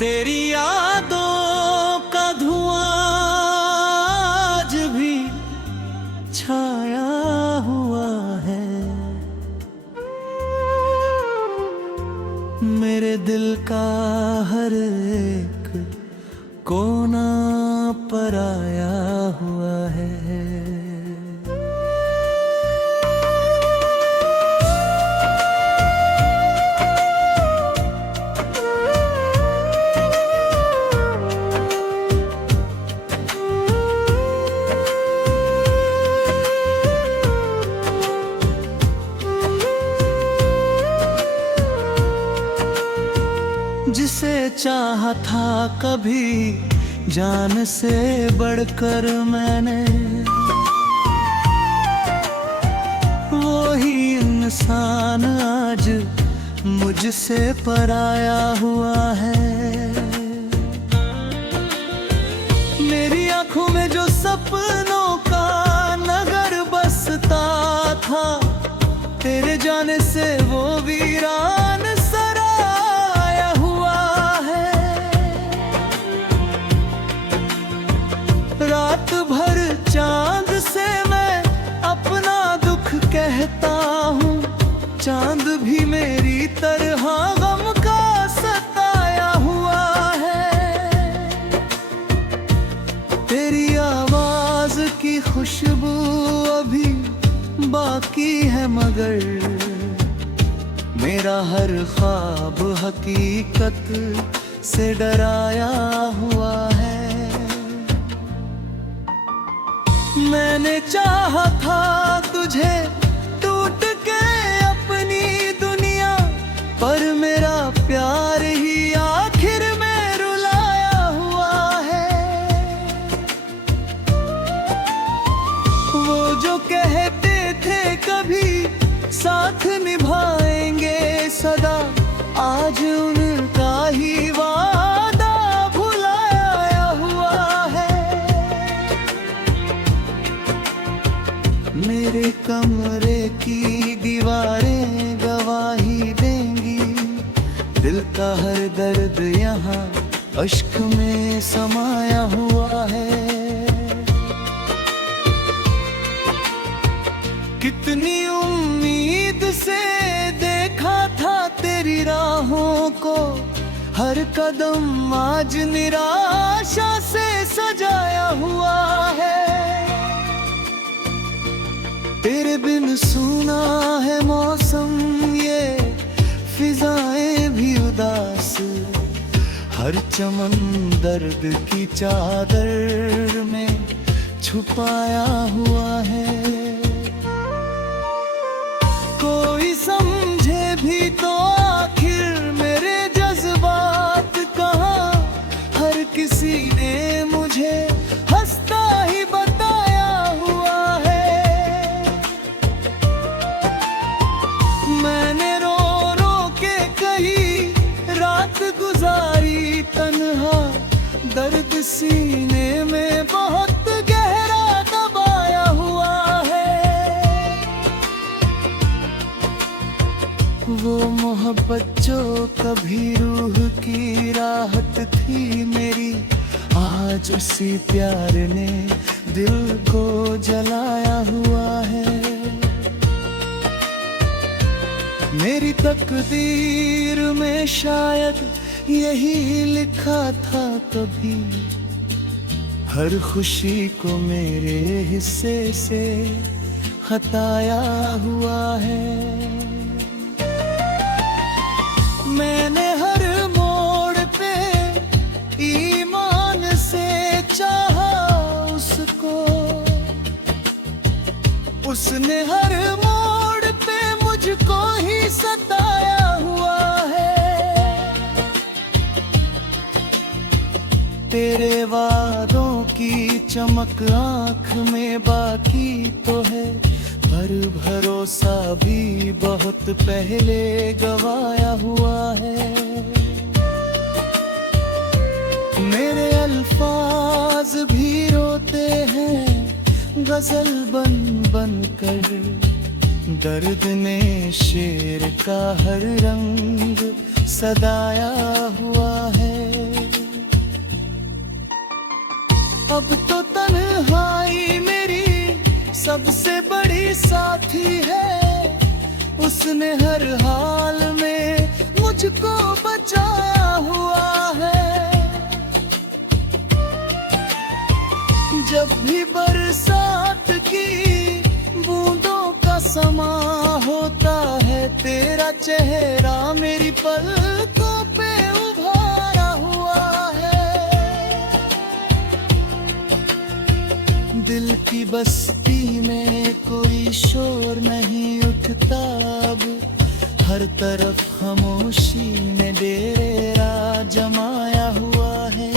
तेरी यादों का धुआं आज भी छाया हुआ है मेरे दिल का हर एक कोना पराया हुआ है। जिसे चाहा था कभी जान से बढ़कर मैंने, वो ही इंसान आज मुझसे पराया हुआ है। मेरी आंखों में जो सपनों का नगर बसता था, तेरे जाने से वो वीरान रात भर चांद से मैं अपना दुख कहता हूँ, चांद भी मेरी तरह गम का सताया हुआ है। तेरी आवाज की खुशबू अभी बाकी है मगर मेरा हर ख्वाब हकीकत से डराया हुआ है। मैंने चाहा था तुझे टूट के अपनी दुनिया, पर मेरा प्यार ही आखिर में रुलाया हुआ है। वो जो कहते थे कभी साथ निभाएंगे सदा, आज उनका ही वादा भुलाया हुआ है। मेरे कमरे की दीवारें गवाही देंगी, दिल का हर दर्द यहाँ अश्क में समाया हुआ है। कितनी उम्मीद से देखा था तेरी राहों को, हर कदम आज निराशा से सजाया हुआ है। तेरे बिन सूना है मौसम, ये फिजाएं भी उदास, हर चमन दर्द की चादर में छुपाया हुआ है। कोई समझे भी तो आखिर मेरे जज्बात कहाँ, हर किसी ने मुझे हंसता ही बताया हुआ है। मैंने रो रो के कई रात गुजारी तन्हा, दर्द सीने में बहुत गहरा दबाया हुआ है। वो मोहब्बत जो कभी रूह की राहत थी मेरी, आज उसी प्यार ने दिल को जलाया हुआ है। मेरी तकदीर में शायद यही लिखा था कभी, हर खुशी को मेरे हिस्से से हटाया हुआ है। मैंने हर मोड़ पे ईमान से चाहा उसको, उसने हर मोड़ पे मुझको ही सताया हुआ है। तेरे वादों की चमक आँख में बाकी तो है, पर भरोसा भी बहुत पहले गवाया हुआ है। मेरे अल्फाज भी रोते हैं गजल बन बन कर, दर्द ने शेर का हर रंग सदाया हुआ है। अब तो तन्हाई मेरी सबसे बड़ी साथी है। उसने हर हाल में मुझको बचाया हुआ है। जब भी बरसात की बूंदों का समा होता है, तेरा चेहरा मेरी पलकों पे उभारा हुआ है। दिल की बस्ती में कोई शोर नहीं उठता अब, हर तरफ खामोशी ने डेरा जमाया हुआ है।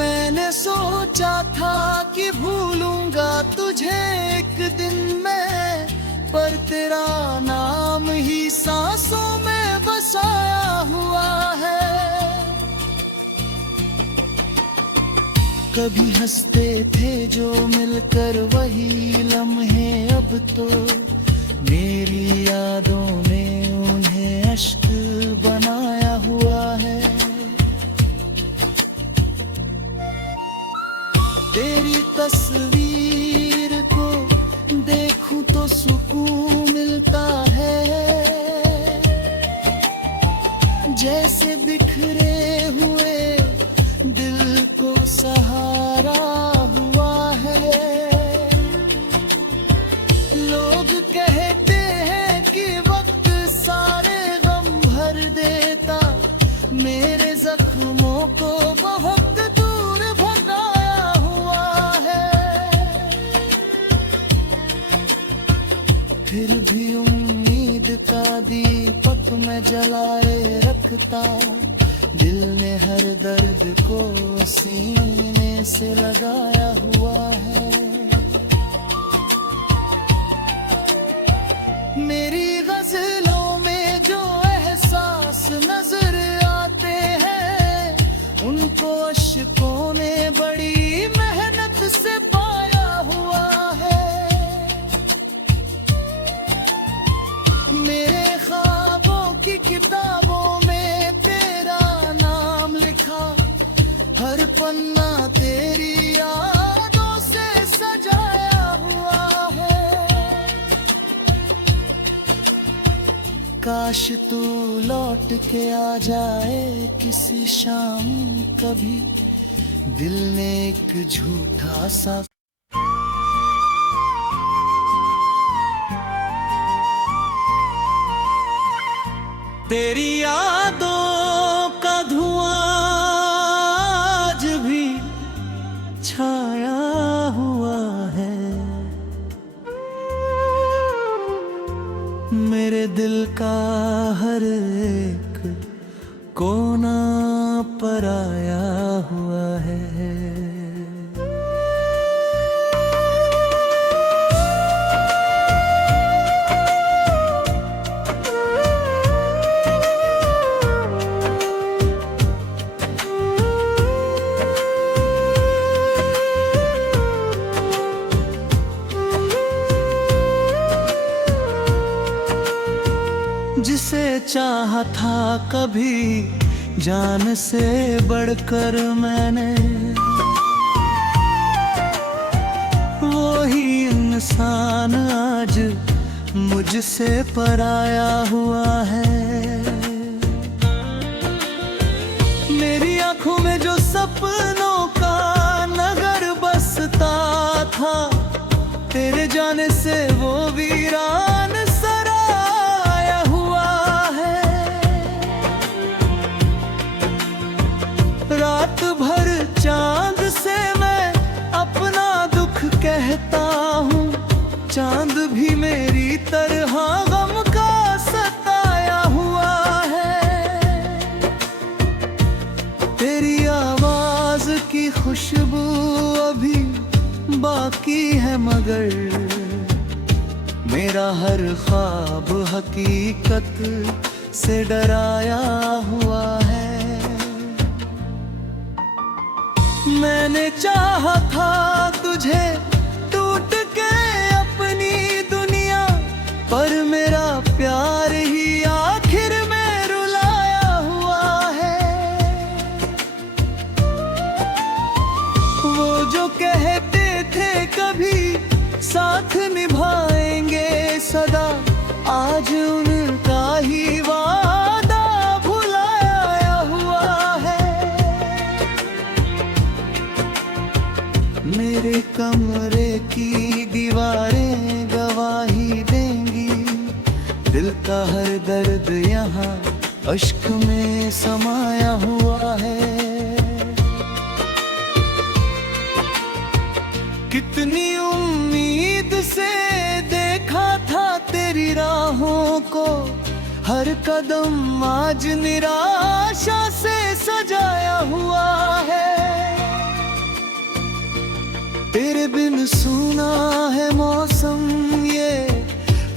मैंने सोचा था कि भूलूंगा तुझे एक दिन मैं, पर तेरा नाम ही सांसों में बसाया हुआ है। कभी हंसते थे जो मिलकर वही लम्हे, अब तो मेरी यादों ने उन्हें अश्क बनाया हुआ है। तेरी तस्वीर को देखूं तो सुकून मिलता है, जैसे बिखरे हुए दिल को सहारा हुआ है। लोग कहते हैं कि वक्त सारे गम भर देता, मेरे जख्मों को बहुत दूर भगाया हुआ है। फिर भी उम्मीद का दीपक मैं जलाए रखता, दिल ने हर दर्द को सीने से लगाया हुआ है। मेरी गजलों में जो एहसास नजर आते हैं, उनको अश्कों ने बड़ी मेहनत से पाया हुआ है। मेरे ख्वाबों की किताबों में तेरा नाम लिखा, हर पन्ना तेरी यादों से सजाया हुआ है। काश तू लौट के आ जाए किसी शाम कभी, दिल ने एक झूठा सा तेरी यादों का धुआं आज भी छाया हुआ है। मेरे दिल का हर एक कोना पराया हुआ है। जिसे चाहा था कभी जान से बढ़कर मैंने, वो ही इंसान आज मुझसे पराया हुआ है। मेरी आंखों में जो सपनों का नगर बसता था, तेरे जाने से वो वीरान रात भर चांद से मैं अपना दुख कहता हूँ, चांद भी मेरी तरह गम का सताया हुआ है। तेरी आवाज की खुशबू अभी बाकी है, मगर मेरा हर ख्वाब हकीकत से डराया हुआ है। मैंने चाहा था तुझे टूट के अपनी दुनिया, पर मेरा प्यार ही आखिर में रुलाया हुआ है। मेरे कमरे की दीवारें गवाही देंगी, दिल का हर दर्द यहाँ अश्क में समाया हुआ है। कितनी उम्मीद से देखा था तेरी राहों को, हर कदम आज निराशा से सजाया हुआ है। तेरे बिन सूना है मौसम, ये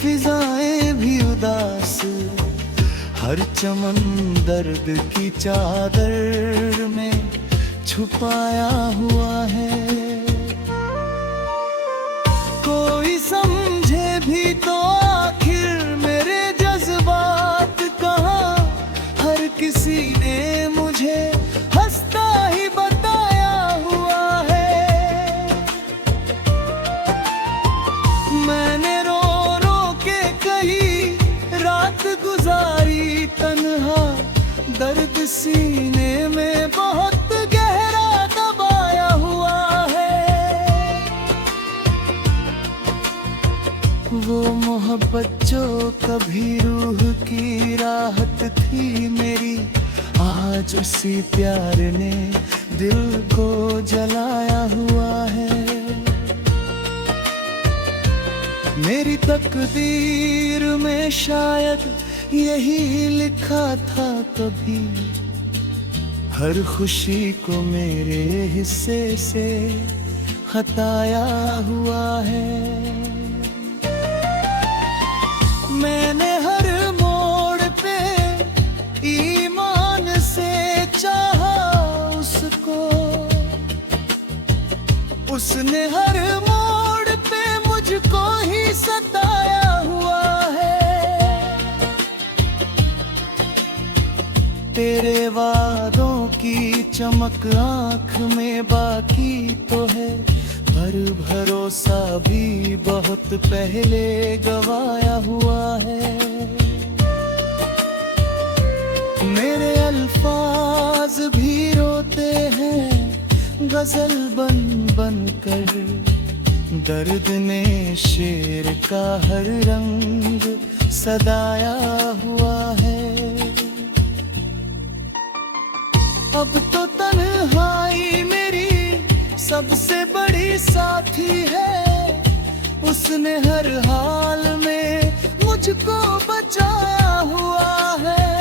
फिजाएं भी उदास, हर चमन दर्द की चादर में छुपाया हुआ है। कोई समझे भी तो आखिर मेरे जज्बात कहाँ, हर किसी ने मुझे हंसता ही बताया हुआ है। मैंने रो रो के कई रात गुजारी तन्हा, दर्द सीने में बहुत गहरा दबाया हुआ है। वो मोहब्बत जो कभी रूह की राहत थी मेरी, आज उसी प्यार ने दिल को जलाया हुआ है। मेरी तकदीर में शायद यही लिखा था कभी, हर खुशी को मेरे हिस्से से हटाया हुआ है। मैंने हर मोड़ पे ईमान से चाहा उसको, उसने हर मोड़ पे मुझको ही सताया हुआ है। तेरे वादों की चमक आँख में बाकी तो है, पर भरोसा भी बहुत पहले गवाया हुआ है। मेरे अल्फाज भी रोते हैं गजल बन बन कर, दर्द ने शेर का हर रंग सदाया हुआ है। अब तो तन्हाई मेरी सबसे बड़ी साथी है, उसने हर हाल में मुझको बचाया हुआ है।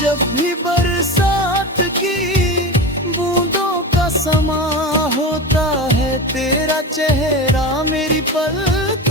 जब भी बरसात की बूंदों का समा होता है, तेरा चेहरा मेरी पलक